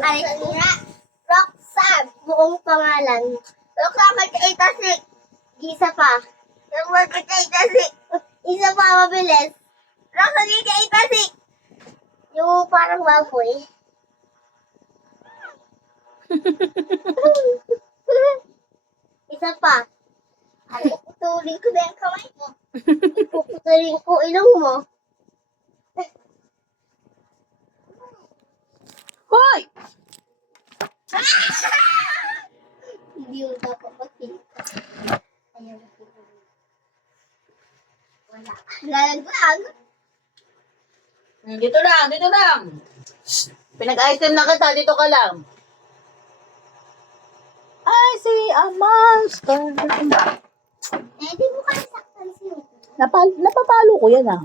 Ay, Roxanne, buong pangalan. Roxanne, magkaitasik. Isa pa. Magkaitasik. Isa pa, mabilis. Roxanne, magkaitasik. Yung parang baboy. Isa pa. Ay, puputulin ko na yung kamay mo. Puputulin ko ilong mo. Hoy! Hindi yung dapat magpinta. Ayun. Wala. Lalaglag. Dito lang, dito lang. Pinag-ice cream na kita, dito ka lang. I see a monster. Eh, di mo kaya saktan siya. Napapalo ko yan ah.